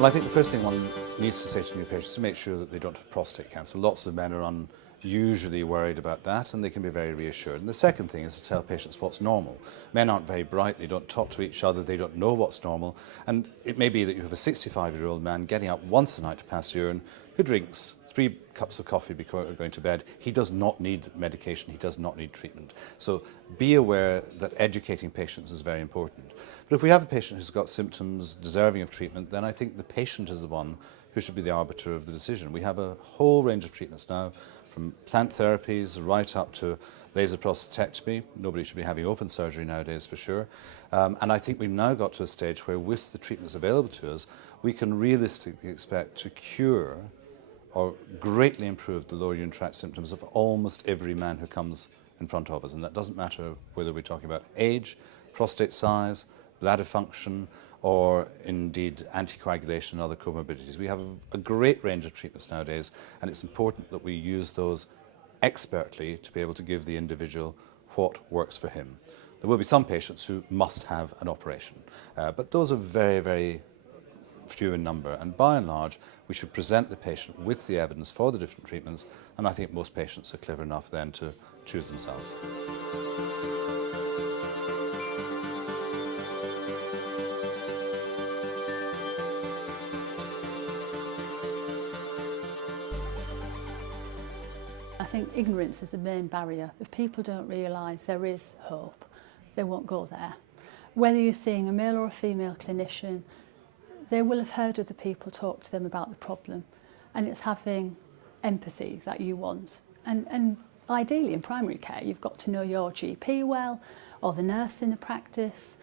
Well, I think the first thing one needs to say to new patients is to make sure that they don't have prostate cancer. Lots of men are unusually worried about that, and they can be very reassured. And the second thing is to tell patients what's normal. Men aren't very bright, they don't talk to each other, they don't know what's normal. And it may be that you have a 65-year-old man getting up once a night to pass urine who drinks 3 cups of coffee before going to bed. He does not need medication, he does not need treatment. So be aware that educating patients is very important. But if we have a patient who's got symptoms deserving of treatment, then I think the patient is the one who should be the arbiter of the decision. We have a whole range of treatments now, from plant therapies right up to laser prostatectomy. Nobody should be having open surgery nowadays for sure. And I think we've now got to a stage where with the treatments available to us, we can realistically expect to cure or greatly improve the lower urinary tract symptoms of almost every man who comes in front of us. And that doesn't matter whether we're talking about age, prostate size, bladder function, or indeed anticoagulation and other comorbidities. We have a great range of treatments nowadays, and it's important that we use those expertly to be able to give the individual what works for him. There will be some patients who must have an operation, but those are very, very few in number, and by and large we should present the patient with the evidence for the different treatments, and I think most patients are clever enough then to choose themselves. I think ignorance is the main barrier. If people don't realise there is hope, they won't go there. Whether you're seeing a male or a female clinician, they will have heard other people talk to them about the problem, and it's having empathy that you want. And ideally in primary care, you've got to know your GP well, or the nurse in the practice.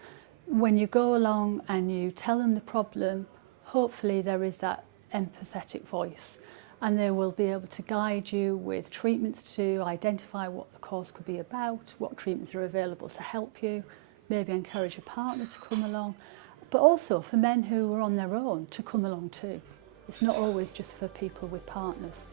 When you go along and you tell them the problem, hopefully there is that empathetic voice, and they will be able to guide you with treatments to identify what the cause could be about, what treatments are available to help you, maybe encourage a partner to come along, but also for men who are on their own to come along too. It's not always just for people with partners.